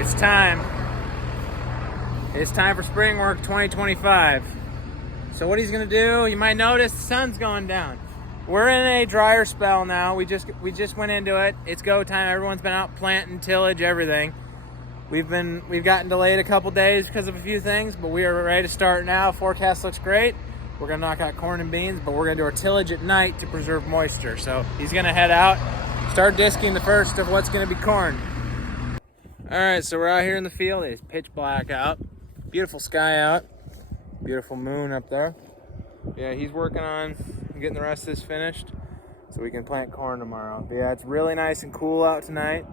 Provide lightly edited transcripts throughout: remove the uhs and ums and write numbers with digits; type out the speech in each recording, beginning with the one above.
It's time. It's time for spring work 2025. So what he's gonna do, you might notice the sun's going down. We're in a drier spell now. We just went into it. It's go time. Everyone's been out planting, tillage, everything. We've gotten delayed a couple days because of a few things, but we are ready to start now. Forecast looks great. We're gonna knock out corn and beans, but we're gonna do our tillage at night to preserve moisture. So he's gonna head out, start disking the first of what's gonna be corn. All right, so we're out here in the field. It's pitch black out. Beautiful sky out. Beautiful moon up there. Yeah, he's working on getting the rest of this finished so we can plant corn tomorrow. But yeah, it's really nice and cool out tonight.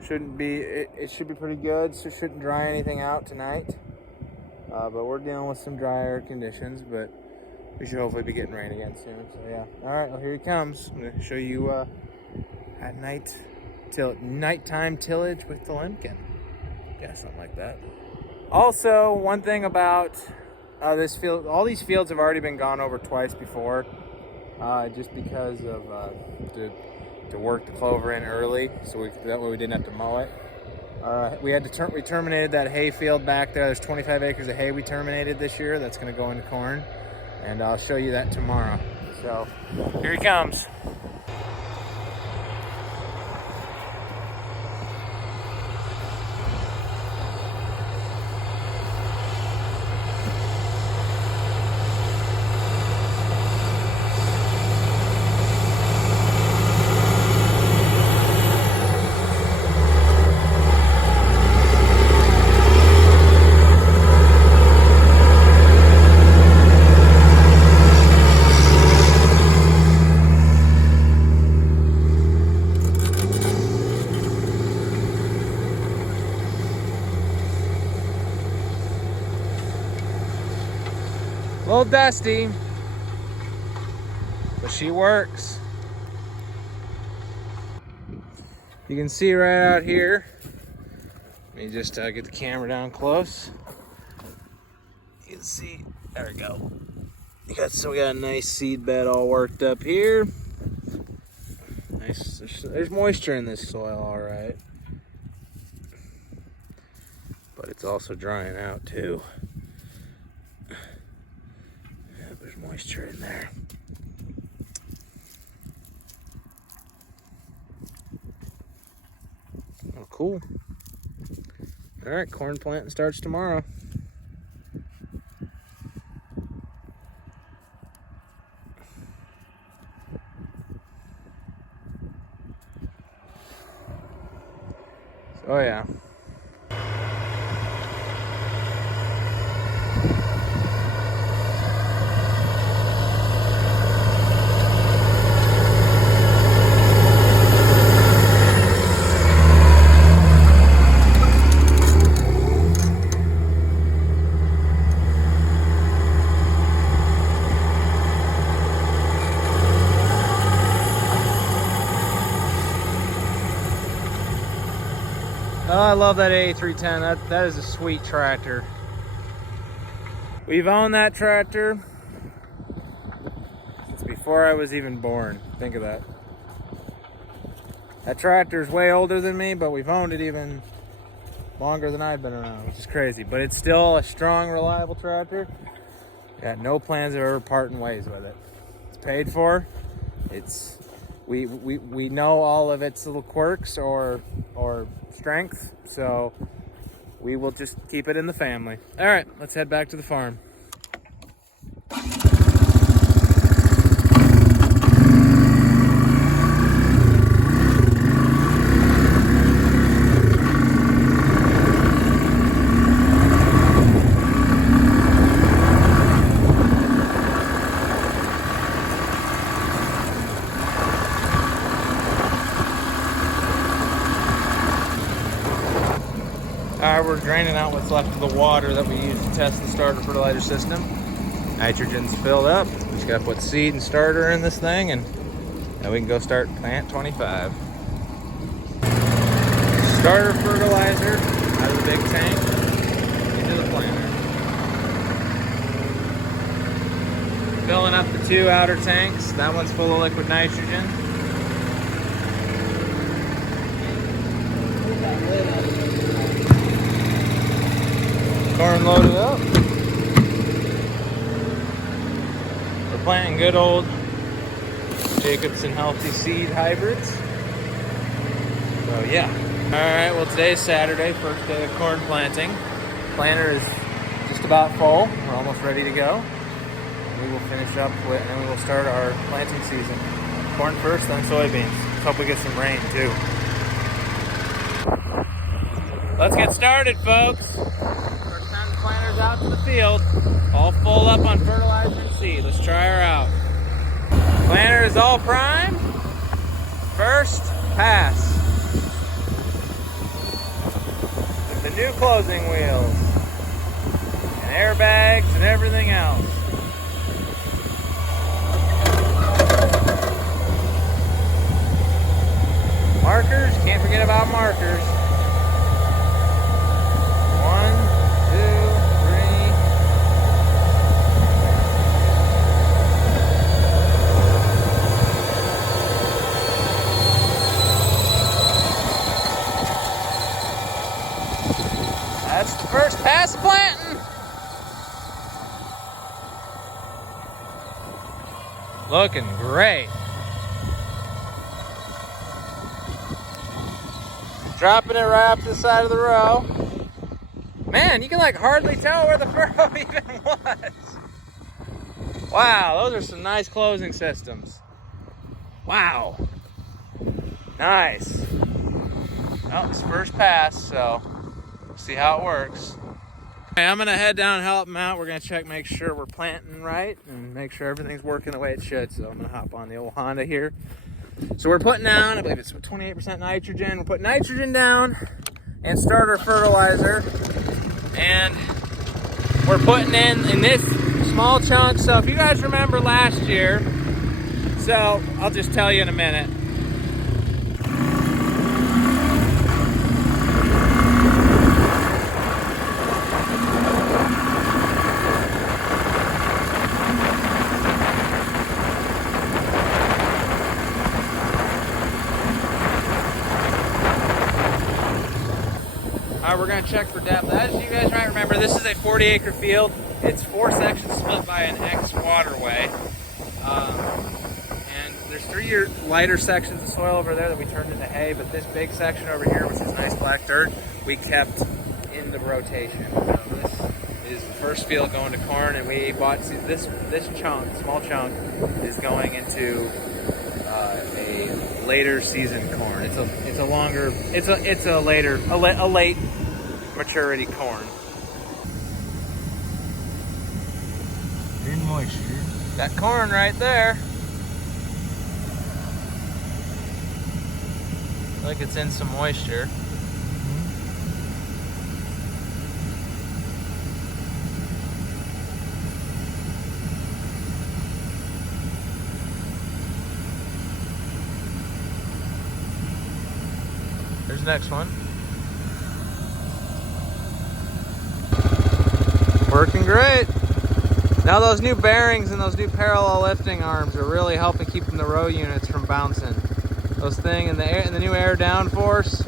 It should be pretty good, so it shouldn't dry anything out tonight. But we're dealing with some drier conditions, but we should hopefully be getting rain again soon. So yeah, all right, well here he comes. I'm gonna show you at night, nighttime tillage with the limpkin. Yeah, something like that. Also, one thing about this field, all these fields have already been gone over twice before, just because of to work the clover in early, so that way we didn't have to mow it. We terminated that hay field back there. There's 25 acres of hay we terminated this year. That's going to go into corn, and I'll show you that tomorrow. So here he comes. A little dusty, but she works. You can see right out here. Let me just get the camera down close. You can see, there we go. We got a nice seed bed all worked up here. Nice, there's moisture in this soil, all right. But it's also drying out too. There's moisture in there. Oh, cool. All right, corn planting starts tomorrow. Oh yeah. Oh, I love that A310. That is a sweet tractor. We've owned that tractor since before I was even born. Think of that. That tractor's way older than me, but we've owned it even longer than I've been around, which is crazy. But it's still a strong, reliable tractor. Got no plans of ever parting ways with it. It's paid for. We know all of its little quirks or strength, so we will just keep it in the family. All right, let's head back to the farm. We're draining out what's left of the water that we use to test the starter fertilizer system. Nitrogen's filled up. We just gotta put seed and starter in this thing, and we can go start plant 25. Starter fertilizer out of the big tank into the planter. Filling up the two outer tanks. That one's full of liquid nitrogen. Put that lid on. Corn loaded up. We're planting good old Jacobson Healthy Seed hybrids. So yeah. Alright, well today's Saturday, first day of corn planting. Planter is just about full. We're almost ready to go. We will finish up with, and then we will start our planting season. Corn first, then soybeans. Let's hope we get some rain too. Let's get started, folks. First time the planter's out to the field. All full up on fertilizer and seed. Let's try her out. Planter is all primed. First pass. With the new closing wheels. And airbags and everything else. Markers, can't forget about markers. 1, 2, 3. That's the first pass of planting. Looking great. Dropping it right up to the side of the row. Man, you can like hardly tell where the furrow even was. Wow, those are some nice closing systems. Wow. Nice. Oh, it's first pass, so we'll see how it works. Okay, I'm gonna head down and help them out. We're gonna check, make sure we're planting right and make sure everything's working the way it should. So I'm gonna hop on the old Honda here. So we're putting down, I believe it's 28% nitrogen. We're putting nitrogen down and starter fertilizer. And we're putting in this small chunk. So if you guys remember last year, so I'll just tell you in a minute. We're going to check for depth. As you guys might remember, this is a 40-acre field. It's 4 sections split by an X waterway. And there's 3 lighter sections of soil over there that we turned into hay, but this big section over here, which is nice black dirt, we kept in the rotation. So this is the first field going to corn, and we bought this chunk, small chunk, is going into a later season corn. It's a late maturity corn. In moisture. That corn right there. Like it's in some moisture. There's the next one. Working great. Now those new bearings and those new parallel lifting arms are really helping keeping the row units from bouncing. Those things and the new air downforce,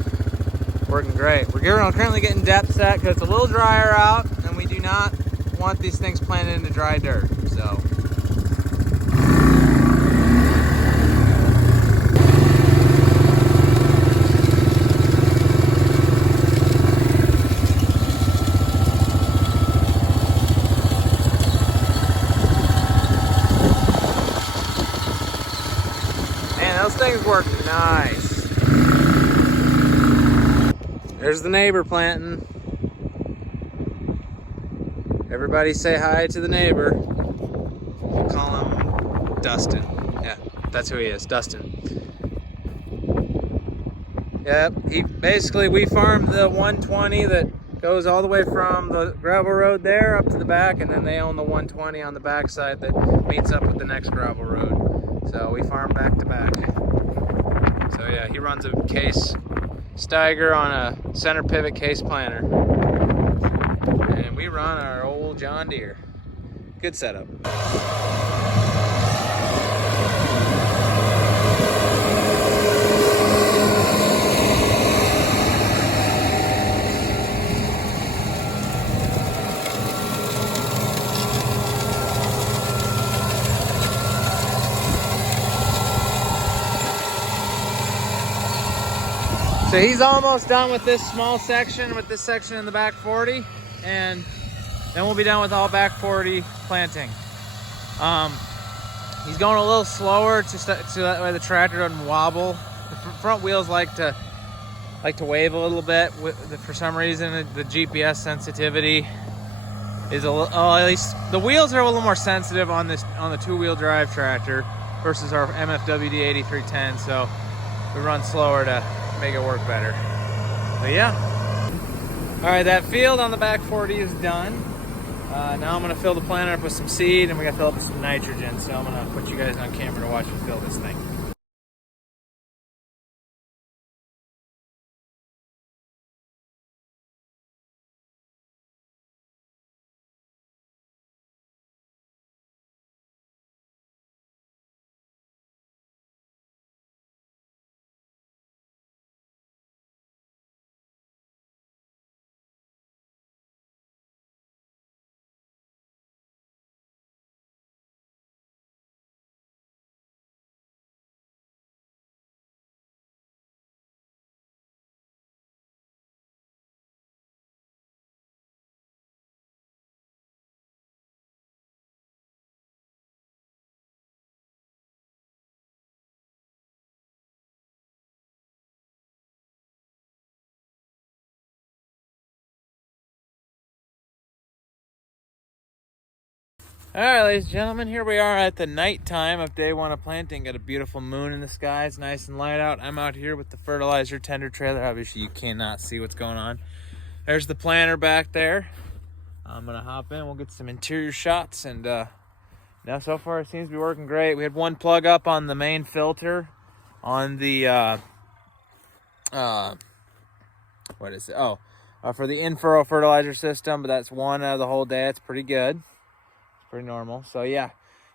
working great. We're currently getting depth set because it's a little drier out, and we do not want these things planted into dry dirt. So. Those things work nice. There's the neighbor planting. Everybody say hi to the neighbor. We'll call him Dustin. Yeah, that's who he is, Dustin. Yep, we farmed the 120 that goes all the way from the gravel road there up to the back, and then they own the 120 on the back side that meets up with the next gravel road. So we farm back to back. So yeah, he runs a case Steiger on a center pivot case planter. And we run our old John Deere. Good setup. So he's almost done with this small section, with this section in the back 40, and then we'll be done with all back 40 planting. He's going a little slower so that way the tractor doesn't wobble. The front wheels like to wave a little bit. For some reason, the GPS sensitivity is a little. Oh, at least the wheels are a little more sensitive on the 2-wheel drive tractor versus our MFWD 8310. So we run slower to make it work better. But yeah. All right, that field on the back 40 is done. Now I'm gonna fill the planter up with some seed, and we gotta fill up with some nitrogen. So I'm gonna put you guys on camera to watch me fill this thing. All right, ladies and gentlemen, here we are at the nighttime of day 1 of planting. Got a beautiful moon in the sky. It's nice and light out. I'm out here with the fertilizer tender trailer. Obviously, you cannot see what's going on. There's the planter back there. I'm gonna hop in. We'll get some interior shots, and now so far it seems to be working great. We had one plug up on the main filter on the what is it? For the in-furrow fertilizer system, but that's one out of the whole day. It's pretty good. Pretty normal. So yeah,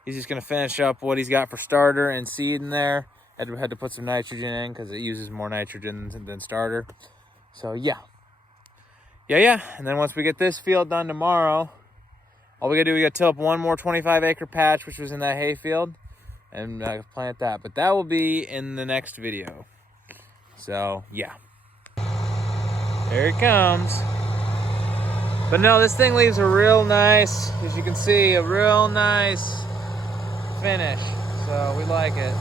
he's just gonna finish up what he's got for starter and seed in there. Had to put some nitrogen in because it uses more nitrogen than starter. So yeah. And then once we get this field done tomorrow, all we gotta do, we gotta till up one more 25-acre patch, which was in that hay field, and plant that. But that will be in the next video. So yeah, there it comes. But no, this thing leaves a real nice, as you can see, a real nice finish. So we like it.